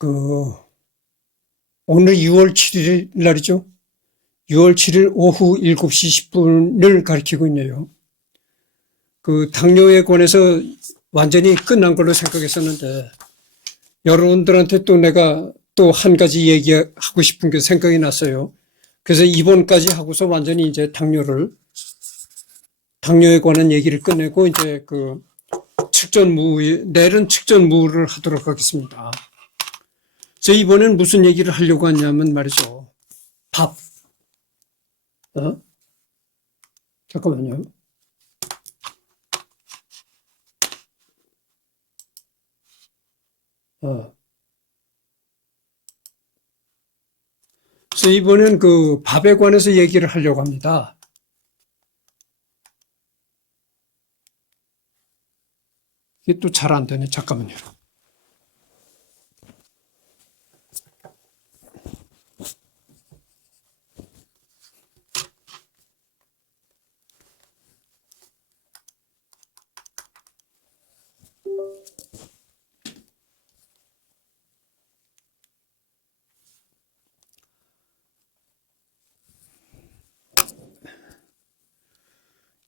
그 오늘 6월 7일 날이죠. 6월 7일 오후 7시 10분을 가리키고 있네요. 그 당뇨에 관해서 완전히 끝난 걸로 생각했었는데 여러분들한테 또 내가 또 한 가지 얘기하고 싶은 게 생각이 났어요. 그래서 이번까지 하고서 완전히 이제 당뇨에 관한 얘기를 끝내고 이제 그 내일은 측전무를 하도록 하겠습니다. 그래서 이번엔 무슨 얘기를 하려고 하냐면 말이죠. 밥. 잠깐만요. 그래서 이번엔 그 밥에 관해서 얘기를 하려고 합니다. 이게 또 잘 안 되네. 잠깐만요.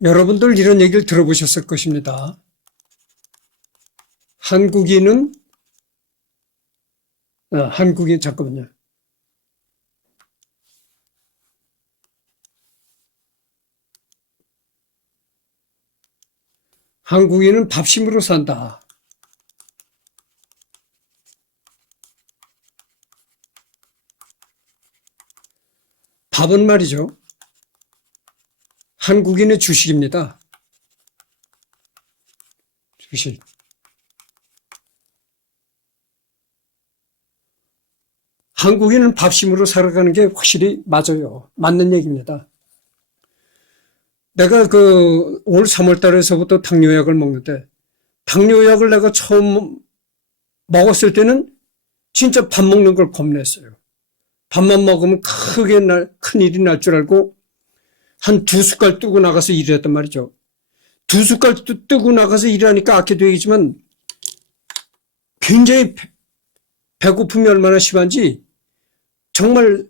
여러분들 이런 얘기를 들어보셨을 것입니다. 잠깐만요. 한국인은 밥심으로 산다. 밥은 말이죠. 한국인의 주식입니다. 주식. 한국인은 밥심으로 살아가는 게 확실히 맞아요. 맞는 얘기입니다. 내가 올 3월 달에서부터 당뇨약을 먹는데, 당뇨약을 내가 처음 먹었을 때는 진짜 밥 먹는 걸 겁냈어요. 밥만 먹으면 큰 일이 날 줄 알고, 한 2숟갈 뜨고 나가서 일했단 말이죠. 2숟갈 뜨고 나가서 일하니까 아까도 얘기했지만, 굉장히 배고픔이 얼마나 심한지, 정말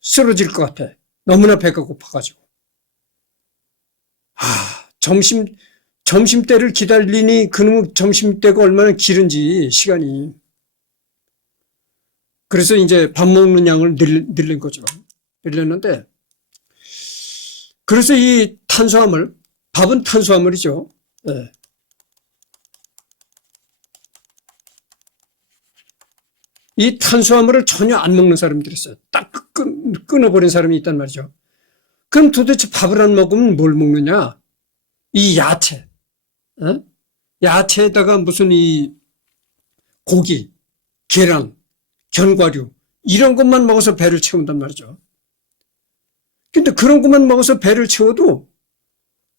쓰러질 것 같아. 너무나 배가 고파가지고. 점심때를 기다리니 그놈의 점심때가 얼마나 길은지, 시간이. 그래서 이제 밥 먹는 양을 늘린 거죠. 늘렸는데, 그래서 이 밥은 탄수화물이죠. 네. 이 탄수화물을 전혀 안 먹는 사람들이 있어요. 딱 끊어버린 사람이 있단 말이죠. 그럼 도대체 밥을 안 먹으면 뭘 먹느냐? 이 야채. 야채에다가 무슨 이 고기, 계란, 견과류 이런 것만 먹어서 배를 채운단 말이죠. 근데 그런 것만 먹어서 배를 채워도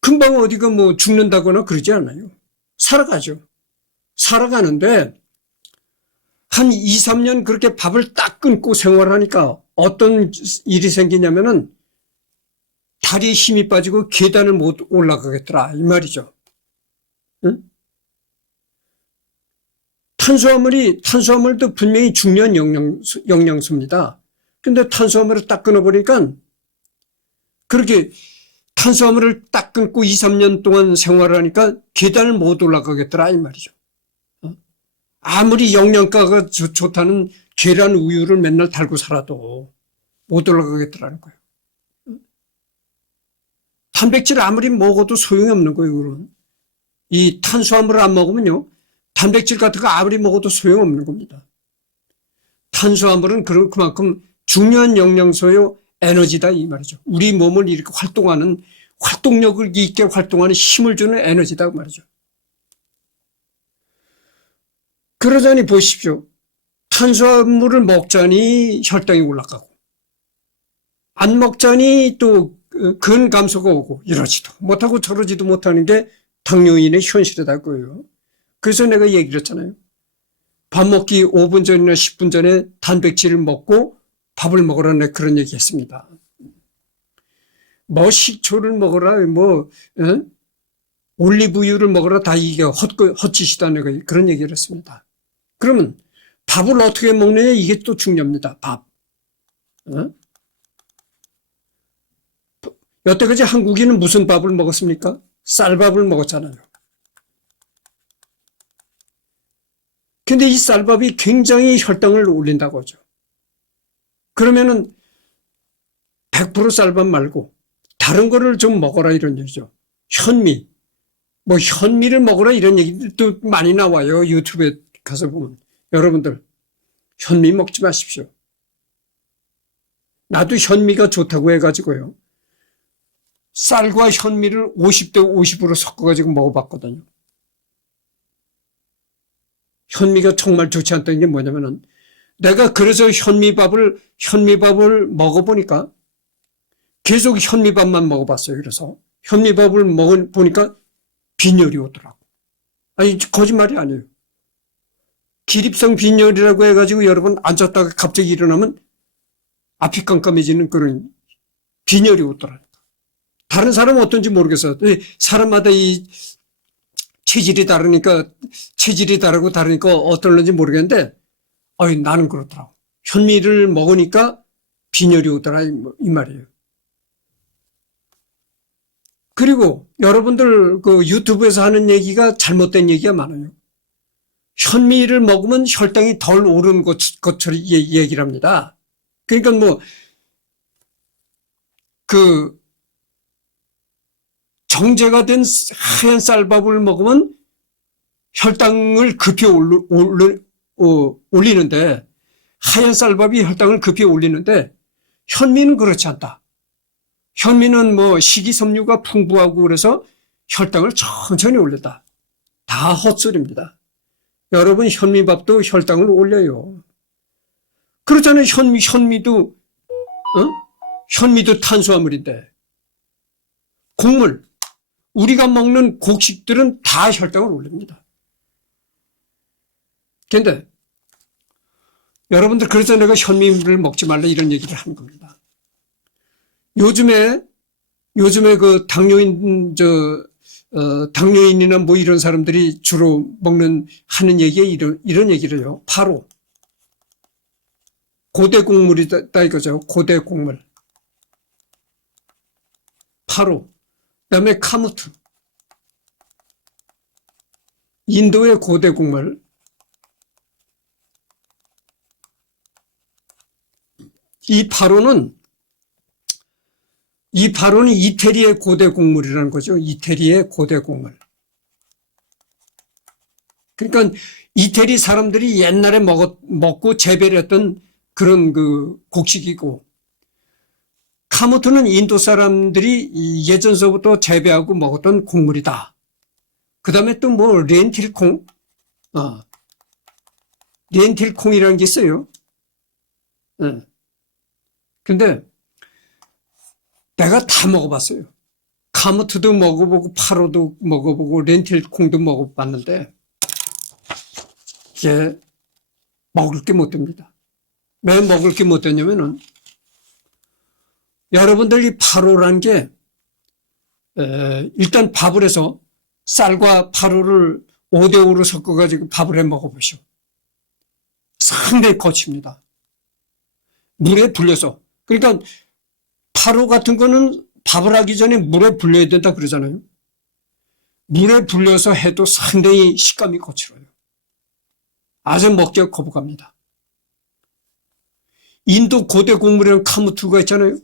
금방 어디가 뭐 죽는다거나 그러지 않아요. 살아가죠. 살아가는데 한 2, 3년 그렇게 밥을 딱 끊고 생활하니까 어떤 일이 생기냐면은 다리에 힘이 빠지고 계단을 못 올라가겠더라 이 말이죠. 응? 탄수화물도 분명히 중요한 영양소입니다. 근데 탄수화물을 딱 끊어버리니까 그렇게 탄수화물을 딱 끊고 2, 3년 동안 생활을 하니까 계단을 못 올라가겠더라 이 말이죠. 아무리 영양가가 좋다는 계란 우유를 맨날 달고 살아도 못 올라가겠더라는 거예요. 단백질 아무리 먹어도 소용이 없는 거예요. 그건. 이 탄수화물을 안 먹으면요. 단백질 같은 거 아무리 먹어도 소용없는 겁니다. 탄수화물은 그만큼 중요한 영양소요. 에너지다 이 말이죠. 우리 몸을 이렇게 활동력을 있게 활동하는 힘을 주는 에너지다 그 말이죠. 그러자니 보십시오. 탄수화물을 먹자니 혈당이 올라가고 안 먹자니 또 근감소가 오고 이러지도 못하고 저러지도 못하는 게 당뇨인의 현실이다고요. 그래서 내가 얘기를 했잖아요. 밥 먹기 5분 전이나 10분 전에 단백질을 먹고 밥을 먹으라 내 그런 얘기 했습니다. 뭐 식초를 먹어라 올리브유를 먹어라 다 이게 헛짓이다 내가 그런 얘기를 했습니다. 그러면 밥을 어떻게 먹느냐 이게 또 중요합니다. 밥. 어? 여태까지 한국인은 무슨 밥을 먹었습니까? 쌀밥을 먹었잖아요. 근데 이 쌀밥이 굉장히 혈당을 올린다고 하죠. 그러면은 100% 쌀밥 말고 다른 거를 좀 먹어라 이런 얘기죠. 현미. 뭐 현미를 먹어라 이런 얘기도 많이 나와요. 유튜브에 가서 보면. 여러분들 현미 먹지 마십시오. 나도 현미가 좋다고 해가지고요. 쌀과 현미를 50대 50으로 섞어가지고 먹어봤거든요. 현미가 정말 좋지 않다는 게 뭐냐면은 내가 그래서 현미밥을 먹어보니까 계속 현미밥만 먹어봤어요. 그래서 현미밥을 먹어보니까 빈혈이 오더라고. 아니 거짓말이 아니에요. 기립성 빈혈이라고 해가지고 여러분 앉았다가 갑자기 일어나면 앞이 깜깜해지는 그런 빈혈이 오더라고요. 다른 사람은 어떤지 모르겠어요. 사람마다 이 체질이 다르니까 어떨는지 모르겠는데 나는 그렇더라고. 현미를 먹으니까 빈혈이 오더라 이 말이에요. 그리고 여러분들 그 유튜브에서 하는 얘기가 잘못된 얘기가 많아요. 현미를 먹으면 혈당이 덜 오르는 것처럼 얘기를 합니다. 그러니까 뭐 그 정제가 된 하얀 쌀밥을 먹으면 혈당을 급히 올리는데 하얀 쌀밥이 혈당을 급히 올리는데 현미는 그렇지 않다. 현미는 뭐 식이섬유가 풍부하고 그래서 혈당을 천천히 올린다. 다 헛소리입니다. 여러분 현미밥도 혈당을 올려요. 그렇잖아요. 현미도 탄수화물인데 곡물 우리가 먹는 곡식들은 다 혈당을 올립니다. 근데 여러분들 그래서 내가 현미를 먹지 말라 이런 얘기를 하는 겁니다. 요즘에 그 당뇨인이나 뭐 이런 사람들이 주로 하는 얘기가 이런 얘기를 해요. 파로. 고대 곡물이다 이거죠. 고대 곡물. 파로. 그다음에 카무트. 인도의 고대 곡물. 이 파로는 이태리의 고대 곡물이라는 거죠. 이태리의 고대 곡물. 그러니까 이태리 사람들이 옛날에 먹고 재배를 했던 그런 그 곡식이고, 카무트는 인도 사람들이 예전서부터 재배하고 먹었던 곡물이다. 그 다음에 또 뭐 렌틸콩, 렌틸콩이라는 게 있어요. 근데 내가 다 먹어봤어요. 카무트도 먹어보고 파로도 먹어보고 렌틸콩도 먹어봤는데 이게 먹을 게 못 됩니다. 왜 먹을 게 못 되냐면은 여러분들이 파로라는 게 일단 밥을 해서 쌀과 파로를 5대5로 섞어가지고 밥을 해 먹어보시오. 상당히 거칩니다. 물에 불려서. 그러니까 파로 같은 거는 밥을 하기 전에 물에 불려야 된다 그러잖아요. 물에 불려서 해도 상당히 식감이 거칠어요. 아주 먹기가 거북합니다. 인도 고대 곡물이라는 카무트가 있잖아요.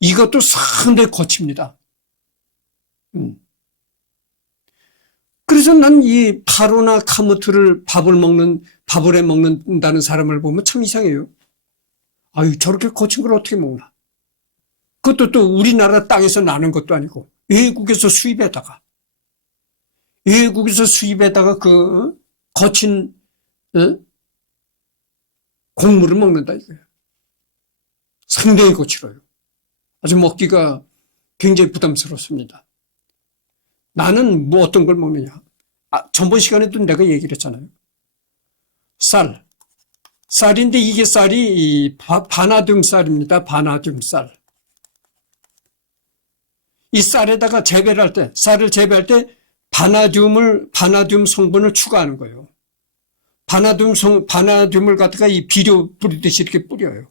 이것도 상당히 거칩니다. 그래서 난 이 파로나 카무트를 밥을 해 먹는다는 사람을 보면 참 이상해요. 아유, 저렇게 거친 걸 어떻게 먹나? 그것도 또 우리나라 땅에서 나는 것도 아니고 외국에서 수입에다가 그 거친 곡물을 먹는다 이거예요. 상당히 거칠어요. 아주 먹기가 굉장히 부담스럽습니다. 나는 뭐 어떤 걸 먹느냐? 전번 시간에도 내가 얘기를 했잖아요. 쌀인데 이게 쌀이 바나듐 쌀입니다. 바나듐 쌀. 이 쌀에다가 쌀을 재배할 때 바나듐 성분을 추가하는 거예요. 바나듐을 갖다가 이 비료 뿌리듯이 이렇게 뿌려요.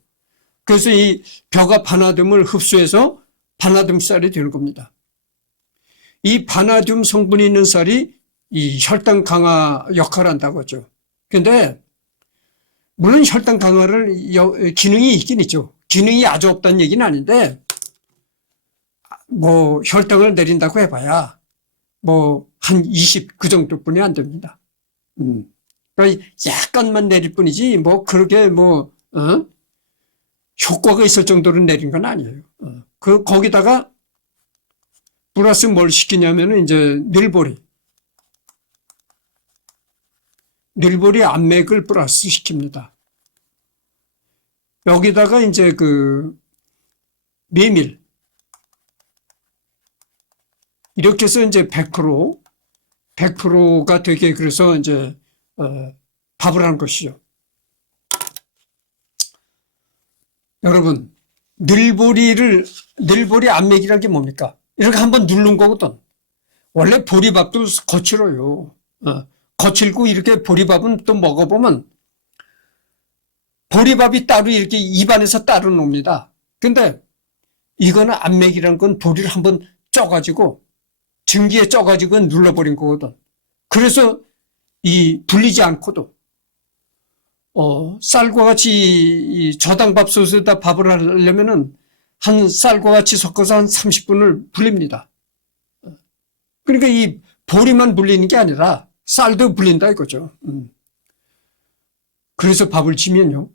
그래서 이 벼가 바나듐을 흡수해서 바나듐 쌀이 되는 겁니다. 이 바나듐 성분이 있는 쌀이 이 혈당 강화 역할을 한다고 하죠. 그런데 물론 혈당 강화를 기능이 있긴 있죠. 기능이 아주 없다는 얘기는 아닌데 뭐 혈당을 내린다고 해봐야 뭐 한 20 그 정도뿐이 안 됩니다. 그러니까 약간만 내릴 뿐이지 뭐 그렇게 뭐 효과가 있을 정도로 내린 건 아니에요. 거기다가 플러스 뭘 시키냐면은 이제 늘보리 암맥을 플러스 시킵니다. 여기다가 이제 그 메밀 이렇게 해서 이제 100%가 되게 그래서 이제 밥을 하는 것이죠. 여러분, 늘보리 암맥이라는 게 뭡니까? 이렇게 한번 누른 거거든. 원래 보리밥도 거칠어요. 거칠고 이렇게 보리밥은 또 먹어보면 보리밥이 따로 이렇게 입안에서 따로 놉니다. 근데 이거는 암맥이라는 건 보리를 한번 쪄가지고 증기에 쪄가지고 눌러버린 거거든. 그래서 이 불리지 않고도 쌀과 같이 이 저당밥솥에다 밥을 하려면은 한 쌀과 같이 섞어서 한 30분을 불립니다. 그러니까 이 보리만 불리는 게 아니라 쌀도 불린다 이거죠. 그래서 밥을 지면요.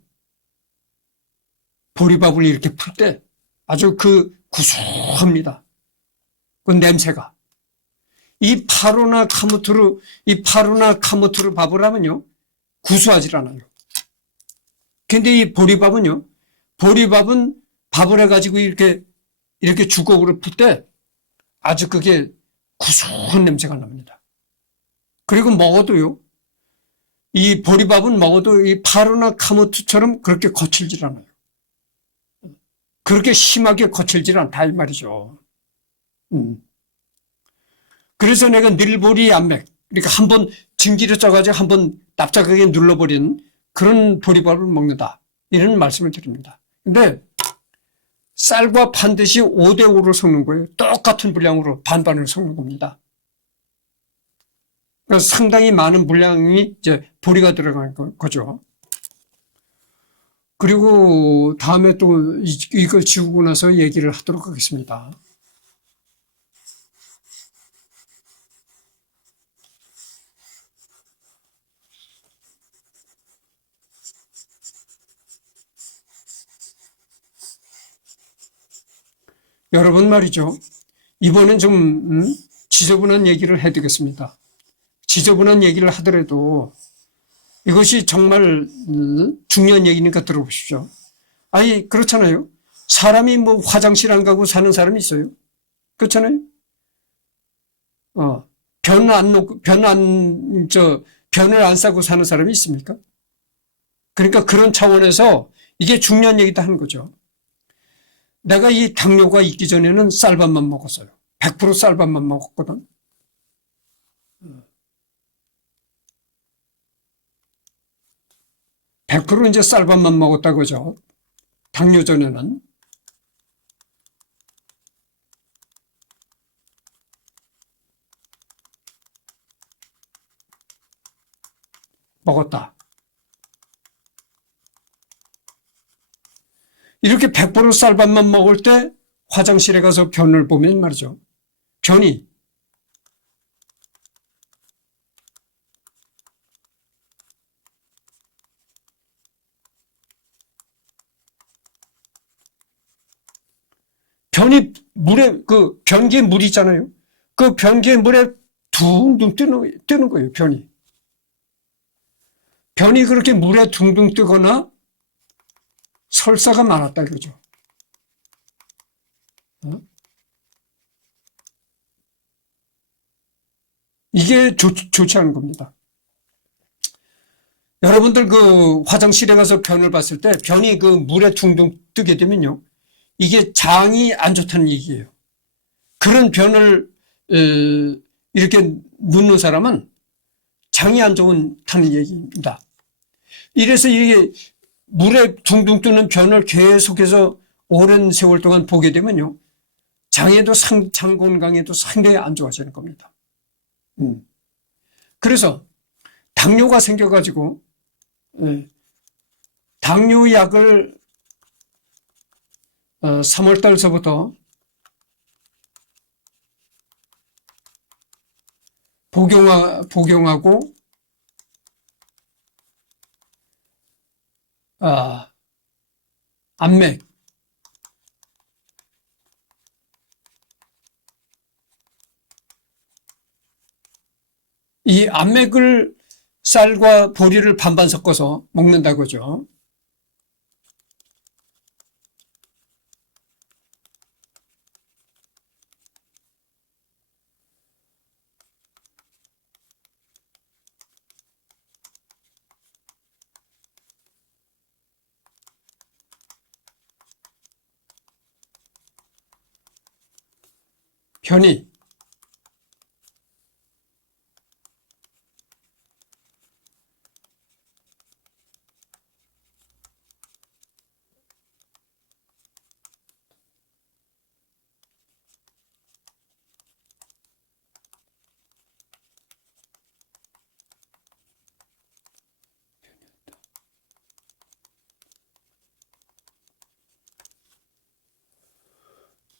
보리밥을 이렇게 풀 때 아주 그 구수합니다. 그 냄새가. 이 파루나 카무투르 밥을 하면요. 구수하질 않아요. 근데 이 보리밥은 밥을 해가지고 이렇게 주걱으로 풀 때 아주 그게 구수한 냄새가 납니다. 그리고 먹어도요. 이 보리밥은 먹어도 이 파루나 카무투처럼 그렇게 거칠질 않아요. 그렇게 심하게 거칠질 않다 이 말이죠. 그래서 내가 늘보리 암맥, 그러니까 한번 증기를 쪄가지고 한번 납작하게 눌러버린 그런 보리밥을 먹는다. 이런 말씀을 드립니다. 근데 쌀과 반드시 5대5로 섞는 거예요. 똑같은 분량으로 반반을 섞는 겁니다. 그래서 상당히 많은 분량이 이제 보리가 들어가는 거죠. 그리고 다음에 또 이걸 지우고 나서 얘기를 하도록 하겠습니다. 여러분 말이죠. 이번엔 좀 지저분한 얘기를 해드리겠습니다. 지저분한 얘기를 하더라도 이것이 정말 중요한 얘기니까 들어보십시오. 아니 그렇잖아요. 사람이 뭐 화장실 안 가고 사는 사람이 있어요. 그렇잖아요. 변을 안 싸고 사는 사람이 있습니까? 그러니까 그런 차원에서 이게 중요한 얘기다 하는 거죠. 내가 이 당뇨가 있기 전에는 쌀밥만 먹었어요. 100% 쌀밥만 먹었거든. 이제 쌀밥만 먹었다고 하죠. 당뇨 전에는. 먹었다. 이렇게 100% 쌀밥만 먹을 때 화장실에 가서 변을 보면 말이죠. 변이 물에 그 변기에 물이 있잖아요. 그 변기에 물에 둥둥 뜨는 거예요. 변이 그렇게 물에 둥둥 뜨거나 설사가 많았다 이거죠. 이게 좋지 않은 겁니다. 여러분들 그 화장실에 가서 변을 봤을 때 변이 그 물에 둥둥 뜨게 되면요. 이게 장이 안 좋다는 얘기예요. 그런 변을 이렇게 묻는 사람은 장이 안 좋다는 얘기입니다. 이래서 이게 물에 둥둥 뜨는 변을 계속해서 오랜 세월 동안 보게 되면요. 장 건강에도 상당히 안 좋아지는 겁니다. 그래서 당뇨가 생겨가지고 당뇨약을 3월 달서부터 복용하고 암맥, 이 암맥을 쌀과 보리를 반반 섞어서 먹는다고죠. 편히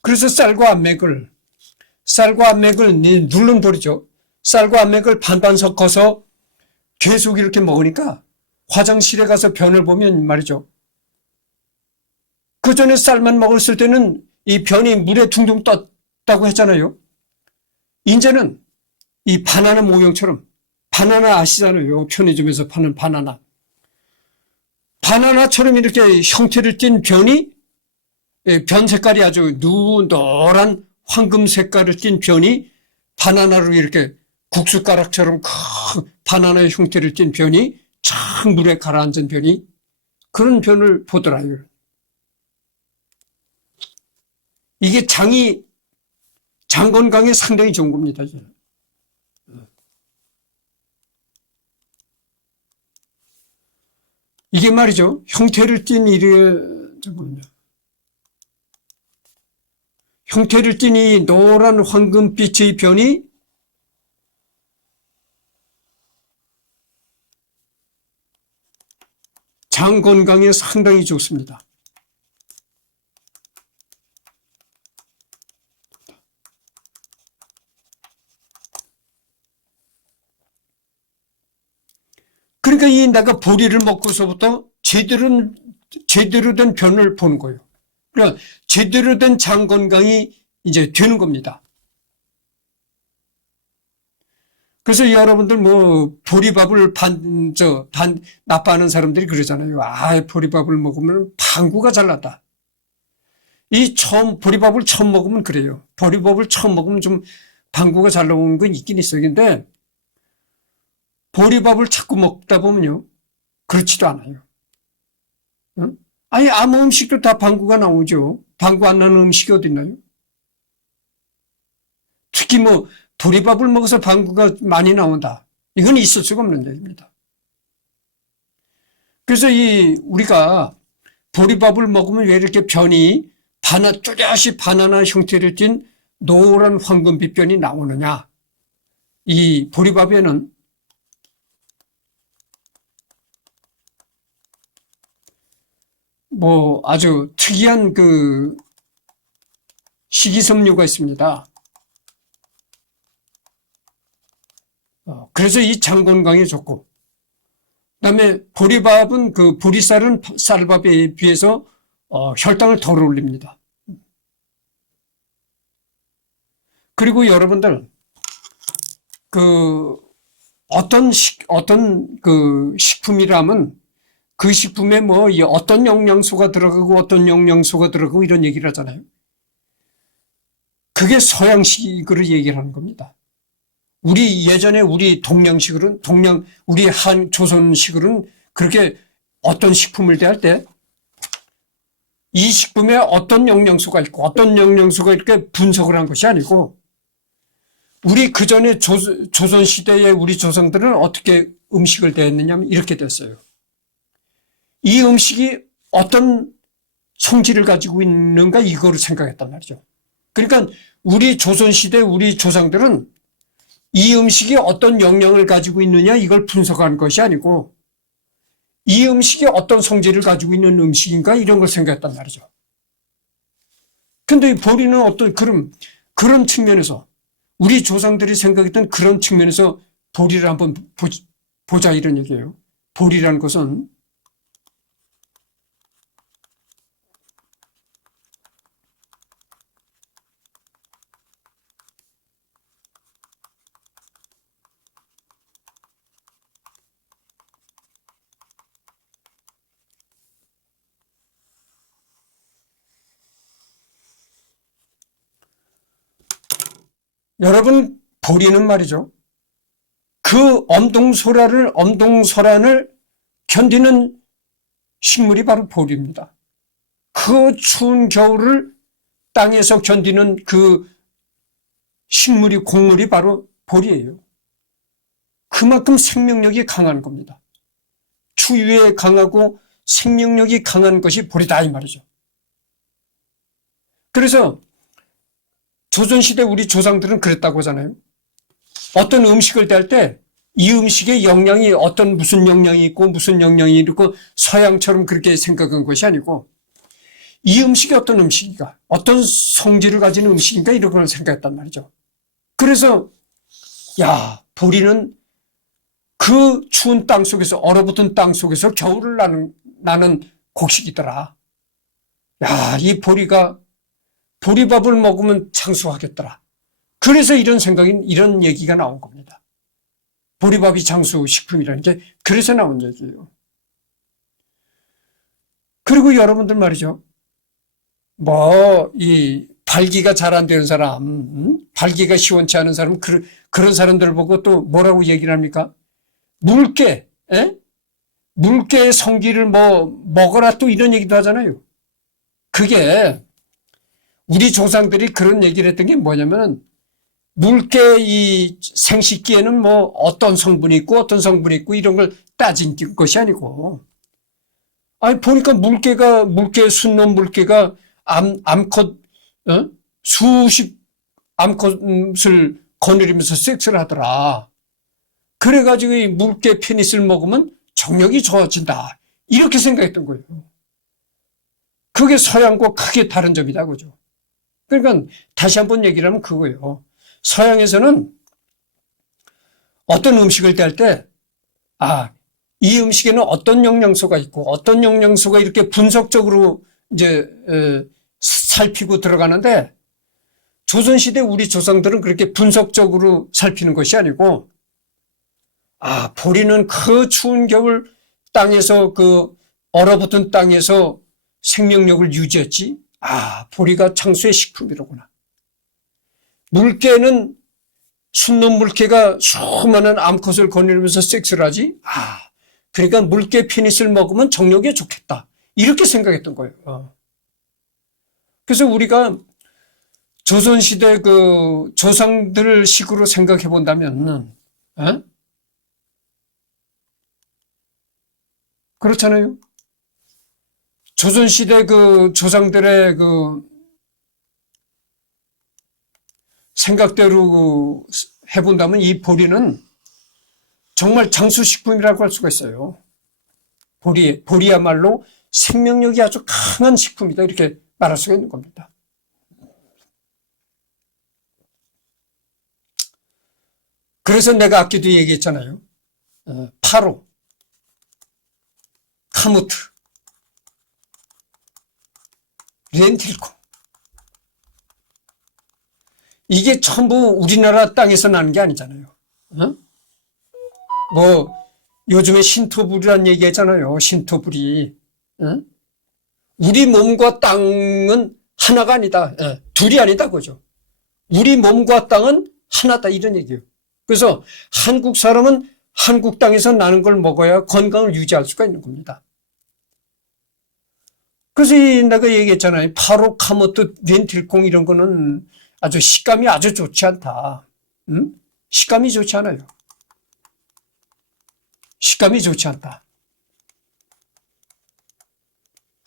그래서 쌀과 암맥을 누른 버리죠. 쌀과 암맥을 반반 섞어서 계속 이렇게 먹으니까 화장실에 가서 변을 보면 말이죠. 그 전에 쌀만 먹었을 때는 이 변이 물에 둥둥 떴다고 했잖아요. 이제는 이 바나나 모형처럼, 바나나 아시잖아요. 편의점에서 파는 바나나처럼 이렇게 형태를 띈 변이, 변 색깔이 아주 노란 황금 색깔을 띤 변이 바나나로 이렇게 국숫가락처럼 큰 바나나의 형태를 띈 변이 착 물에 가라앉은 변이, 그런 변을 보더라고요. 이게 장 건강에 상당히 좋은 겁니다. 이게 말이죠. 형태를 띤 형태를 띤 이 노란 황금빛의 변이 장 건강에 상당히 좋습니다. 그러니까 내가 보리를 먹고서부터 제대로 된 변을 보는 거예요. 그러니까 제대로 된 장 건강이 이제 되는 겁니다. 그래서 여러분들 보리밥을 나빠하는 사람들이 그러잖아요. 보리밥을 먹으면 방구가 잘 난다. 보리밥을 처음 먹으면 그래요. 보리밥을 처음 먹으면 좀 방구가 잘 나오는 건 있긴 있어요. 근데 보리밥을 자꾸 먹다 보면요. 그렇지도 않아요. 응? 아무 음식도 다 방구가 나오죠. 방구 안 나는 음식이 어디 있나요? 특히 보리밥을 먹어서 방구가 많이 나온다. 이건 있을 수가 없는 얘기입니다. 그래서 우리가 보리밥을 먹으면 왜 이렇게 변이 뚜렷이 바나나 형태를 띤 노란 황금빛 변이 나오느냐. 이 보리밥에는 아주 특이한 식이섬유가 있습니다. 그래서 이 장 건강에 좋고, 그다음에 보리밥은 보리쌀은 쌀밥에 비해서 혈당을 덜 올립니다. 그리고 여러분들 어떤 식품이라면 그 식품에 어떤 영양소가 들어가고 어떤 영양소가 들어가고 이런 얘기를 하잖아요. 그게 서양식으로 얘기를 하는 겁니다. 예전에 우리 동양식으로는, 우리 조선식으로는 그렇게 어떤 식품을 대할 때 이 식품에 어떤 영양소가 있고 어떤 영양소가 이렇게 분석을 한 것이 아니고, 우리 그전에 조선시대에 우리 조상들은 어떻게 음식을 대했느냐면 이렇게 됐어요. 이 음식이 어떤 성질을 가지고 있는가 이거를 생각했단 말이죠. 그러니까 우리 조선시대 우리 조상들은 이 음식이 어떤 영양을 가지고 있느냐 이걸 분석한 것이 아니고 이 음식이 어떤 성질을 가지고 있는 음식인가 이런 걸 생각했단 말이죠. 근데 보리는 어떤 그런 측면에서 우리 조상들이 생각했던 그런 측면에서 보리를 한번 보자 이런 얘기예요. 보리라는 것은 여러분 보리는 말이죠. 그 엄동설안을 견디는 식물이 바로 보리입니다. 그 추운 겨울을 땅에서 견디는 그 식물이 곡물이 바로 보리예요. 그만큼 생명력이 강한 겁니다. 추위에 강하고 생명력이 강한 것이 보리다 이 말이죠. 그래서 조선시대 우리 조상들은 그랬다고 하잖아요. 어떤 음식을 댈 때 이 음식의 영양이 무슨 영양이 있고 무슨 영양이 있고 서양처럼 그렇게 생각한 것이 아니고 이 음식이 어떤 음식인가 어떤 성질을 가진 음식인가 이런 걸 생각했단 말이죠. 그래서 보리는 그 추운 땅 속에서 얼어붙은 땅 속에서 겨울을 나는 곡식이더라. 이 보리가 보리밥을 먹으면 장수하겠더라. 그래서 이런 얘기가 나온 겁니다. 보리밥이 장수식품이라는 게 그래서 나온 얘기예요. 그리고 여러분들 말이죠. 이 발기가 잘 안 되는 사람, 발기가 시원치 않은 사람, 그런 사람들 보고 또 뭐라고 얘기를 합니까? 물개의 성기를 먹어라 또 이런 얘기도 하잖아요. 그게 우리 조상들이 그런 얘기를 했던 게 뭐냐면 물개 이 생식기에는 어떤 성분이 있고 어떤 성분이 있고 이런 걸 따진 것이 아니고 보니까 순놈 물개가 암컷 수십 암컷을 거느리면서 섹스를 하더라. 그래가지고 이 물개 페니스를 먹으면 정력이 좋아진다. 이렇게 생각했던 거예요. 그게 서양과 크게 다른 점이다 그죠. 그러니까 다시 한번 얘기를 하면 그거예요. 서양에서는 어떤 음식을 뗄 때 이 음식에는 어떤 영양소가 있고 어떤 영양소가 이렇게 분석적으로 이제 살피고 들어가는데 조선시대 우리 조상들은 그렇게 분석적으로 살피는 것이 아니고 보리는 그 추운 겨울 땅에서 그 얼어붙은 땅에서 생명력을 유지했지. 보리가 장수의 식품이로구나. 물개는 순놈 물개가 수많은 암컷을 거느리면서 섹스를 하지. 그러니까 물개 페니스를 먹으면 정력에 좋겠다. 이렇게 생각했던 거예요. 그래서 우리가 조선시대 그 조상들 식으로 생각해 본다면, 그렇잖아요. 조선시대 그 조상들의 그 생각대로 해본다면 이 보리는 정말 장수식품이라고 할 수가 있어요. 보리야말로 생명력이 아주 강한 식품이다. 이렇게 말할 수가 있는 겁니다. 그래서 내가 아까도 얘기했잖아요. 파로, 카무트, 렌틸콩. 이게 전부 우리나라 땅에서 나는 게 아니잖아요. 요즘에 신토불이라는 얘기 했잖아요. 신토불이. 우리 몸과 땅은 하나가 아니다. 둘이 아니다. 그죠? 우리 몸과 땅은 하나다. 이런 얘기예요. 그래서 한국 사람은 한국 땅에서 나는 걸 먹어야 건강을 유지할 수가 있는 겁니다. 그래서 내가 얘기했잖아요. 파로, 카모트, 렌틸콩 이런 거는 아주 식감이 아주 좋지 않다. 식감이 좋지 않아요. 식감이 좋지 않다.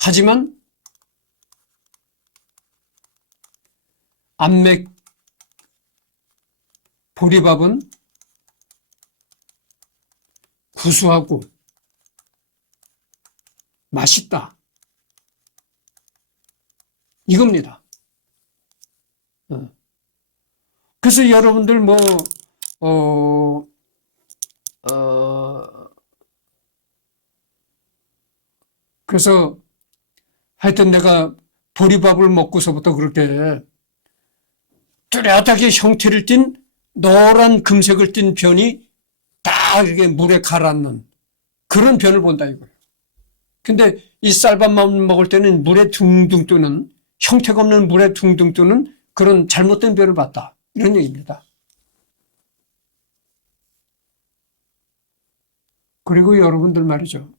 하지만 안맥 보리밥은 구수하고 맛있다. 이겁니다. 그래서 여러분들 그래서 하여튼 내가 보리밥을 먹고서부터 그렇게 뚜렷하게 형태를 띤 노란 금색을 띤 변이 딱 이렇게 물에 가라앉는 그런 변을 본다 이거예요. 근데 이 쌀밥만 먹을 때는 물에 둥둥 뜨는 형태가 없는 물에 둥둥 뜨는 그런 잘못된 변을 봤다. 이런 얘기입니다. 그리고 여러분들 말이죠.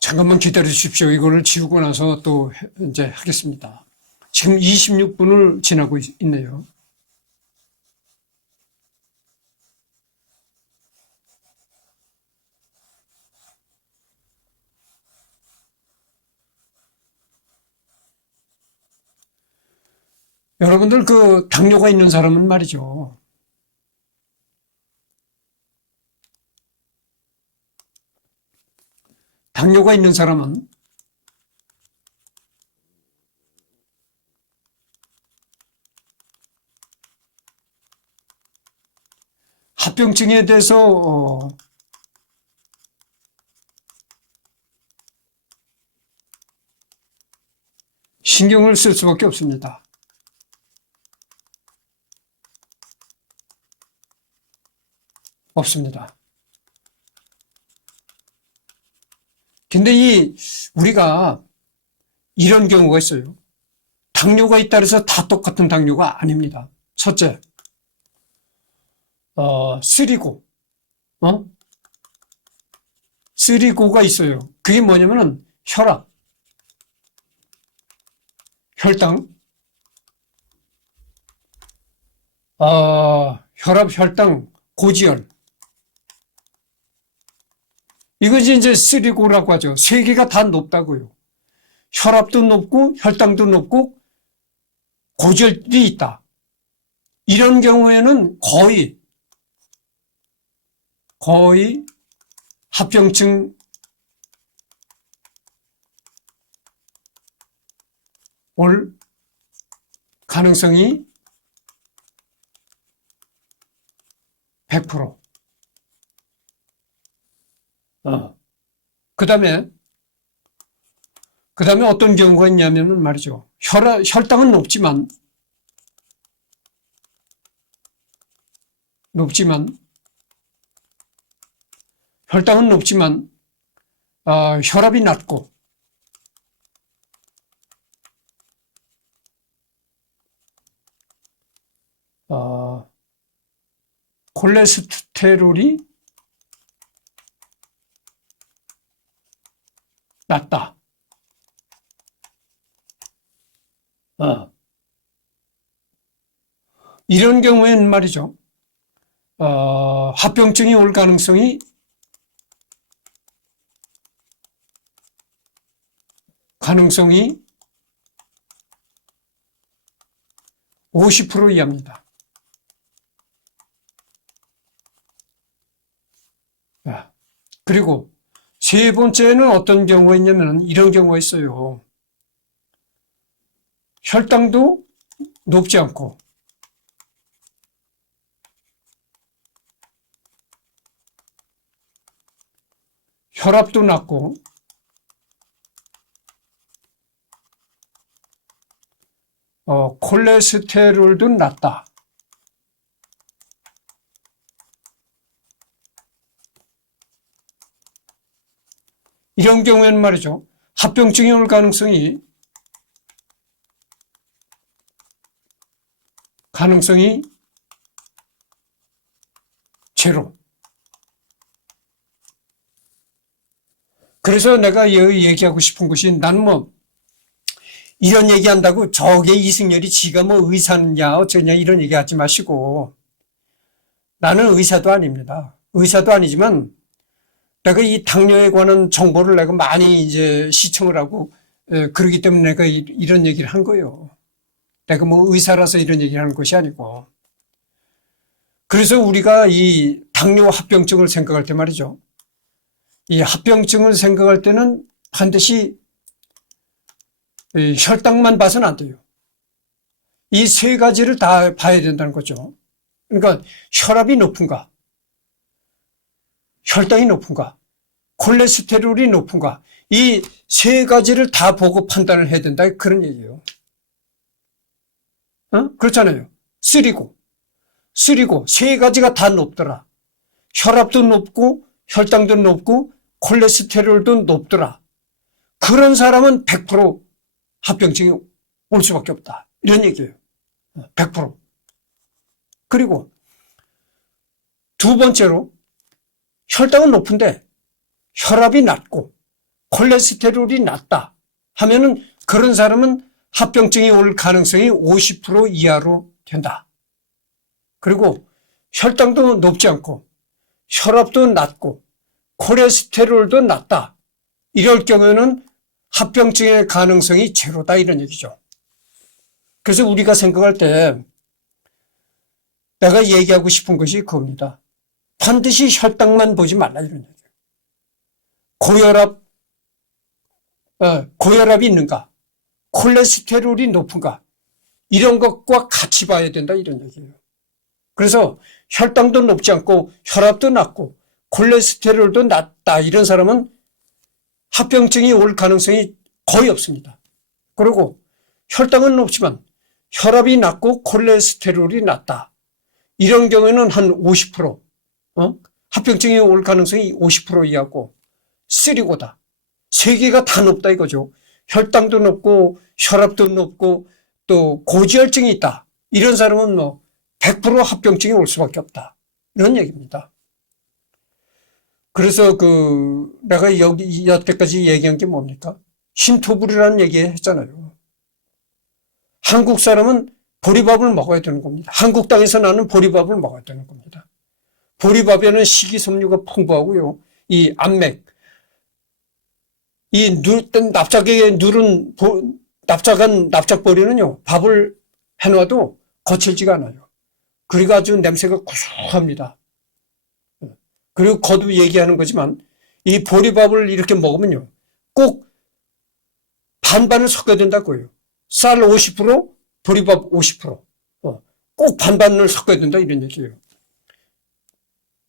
잠깐만 기다려 주십시오. 이거를 지우고 나서 또 이제 하겠습니다. 지금 26분을 지나고 있네요. 여러분들 그 당뇨가 있는 사람은 말이죠. 당뇨가 있는 사람은 합병증에 대해서 신경을 쓸 수밖에 없습니다. 없습니다. 근데 우리가 이런 경우가 있어요. 당뇨가 있다 해서 다 똑같은 당뇨가 아닙니다. 첫째, 쓰리고, 쓰리고가 있어요. 그게 뭐냐면은 혈압, 혈당, 혈압, 혈당, 고지혈. 이것이 이제 쓰리고라고 하죠. 세 개가 다 높다고요. 혈압도 높고 혈당도 높고 고지혈이 있다. 이런 경우에는 거의 합병증 올 가능성이 100%. 그 다음에 어떤 경우가 있냐면은 말이죠. 혈당은 높지만 혈당은 높지만 혈압이 낮고 콜레스테롤이 낮다. 이런 경우에는 말이죠. 합병증이 올 가능성이 50% 이하입니다. 그리고 세 번째는 어떤 경우가 있냐면 이런 경우가 있어요. 혈당도 높지 않고 혈압도 낮고 콜레스테롤도 낮다. 이런 경우에는 말이죠. 합병증이 올 가능성이 제로. 그래서 내가 얘기하고 싶은 것이 나는 뭐 이런 얘기한다고 저게 이승열이 지가 뭐 의사냐 어쩌냐 이런 얘기하지 마시고 나는 의사도 아닙니다. 의사도 아니지만 내가 이 당뇨에 관한 정보를 내가 많이 이제 시청을 하고 그러기 때문에 내가 이런 얘기를 한 거예요. 내가 뭐 의사라서 이런 얘기를 하는 것이 아니고. 그래서 우리가 이 당뇨 합병증을 생각할 때 말이죠. 이 합병증을 생각할 때는 반드시 혈당만 봐서는 안 돼요. 이 세 가지를 다 봐야 된다는 거죠. 그러니까 혈압이 높은가, 혈당이 높은가, 콜레스테롤이 높은가, 이 세 가지를 다 보고 판단을 해야 된다. 그런 얘기예요. 그렇잖아요. 쓰리고 세 가지가 다 높더라. 혈압도 높고 혈당도 높고 콜레스테롤도 높더라. 그런 사람은 100% 합병증이 올 수밖에 없다. 이런 얘기예요. 100%. 그리고 두 번째로 혈당은 높은데 혈압이 낮고 콜레스테롤이 낮다 하면은 그런 사람은 합병증이 올 가능성이 50% 이하로 된다. 그리고 혈당도 높지 않고 혈압도 낮고 콜레스테롤도 낮다. 이럴 경우에는 합병증의 가능성이 제로다 이런 얘기죠. 그래서 우리가 생각할 때 내가 얘기하고 싶은 것이 그겁니다. 반드시 혈당만 보지 말라 이런 얘기예요. 고혈압이 있는가? 콜레스테롤이 높은가? 이런 것과 같이 봐야 된다 이런 얘기예요. 그래서 혈당도 높지 않고 혈압도 낮고 콜레스테롤도 낮다 이런 사람은 합병증이 올 가능성이 거의 없습니다. 그리고 혈당은 높지만 혈압이 낮고 콜레스테롤이 낮다. 이런 경우에는 한 50%, 합병증이 올 가능성이 50% 이하고 쓰리고다. 세 개가 다 높다 이거죠. 혈당도 높고 혈압도 높고 또 고지혈증이 있다. 이런 사람은 뭐 100% 합병증이 올 수밖에 없다. 이런 얘기입니다. 그래서 내가 여태까지 얘기한 게 뭡니까? 신토불이라는 얘기 했잖아요. 한국 사람은 보리밥을 먹어야 되는 겁니다. 한국 땅에서 나는 보리밥을 먹어야 되는 겁니다. 보리밥에는 식이섬유가 풍부하고요. 이 암맥, 납작하게 누른 납작한 납작보리는요. 밥을 해놔도 거칠지가 않아요. 그리고 아주 냄새가 고소합니다. 그리고 거듭 얘기하는 거지만 이 보리밥을 이렇게 먹으면요. 꼭 반반을 섞어야 된다고요. 쌀 50%, 보리밥 50%. 꼭 반반을 섞어야 된다 이런 얘기예요.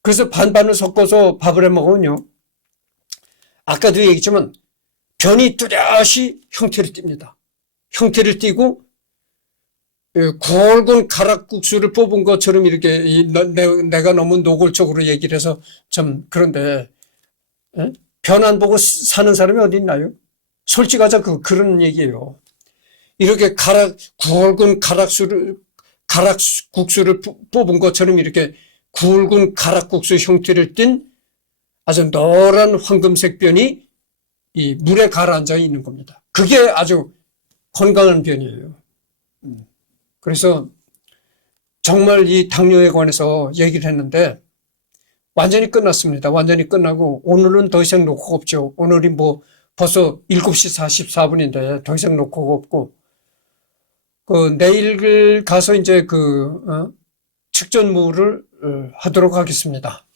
그래서 반반을 섞어서 밥을 해 먹으면요. 아까도 얘기했지만 변이 뚜렷이 형태를 띱니다. 형태를 띠고 굵은 가락국수를 뽑은 것처럼 이렇게 내가 너무 노골적으로 얘기를 해서 좀 그런데 변 안 보고 사는 사람이 어디 있나요? 솔직하자 그런 얘기예요. 이렇게 굵은 가락국수를 뽑은 것처럼 이렇게 굵은 가락국수 형태를 띤 아주 노란 황금색 변이 이 물에 가라앉아 있는 겁니다. 그게 아주 건강한 변이에요. 그래서 정말 이 당뇨에 관해서 얘기를 했는데 완전히 끝났습니다. 완전히 끝나고 오늘은 더 이상 녹화가 없죠. 오늘이 뭐 벌써 7시 44분인데 더 이상 녹화가 없고 내일 가서 이제 측정무를 하도록 하겠습니다.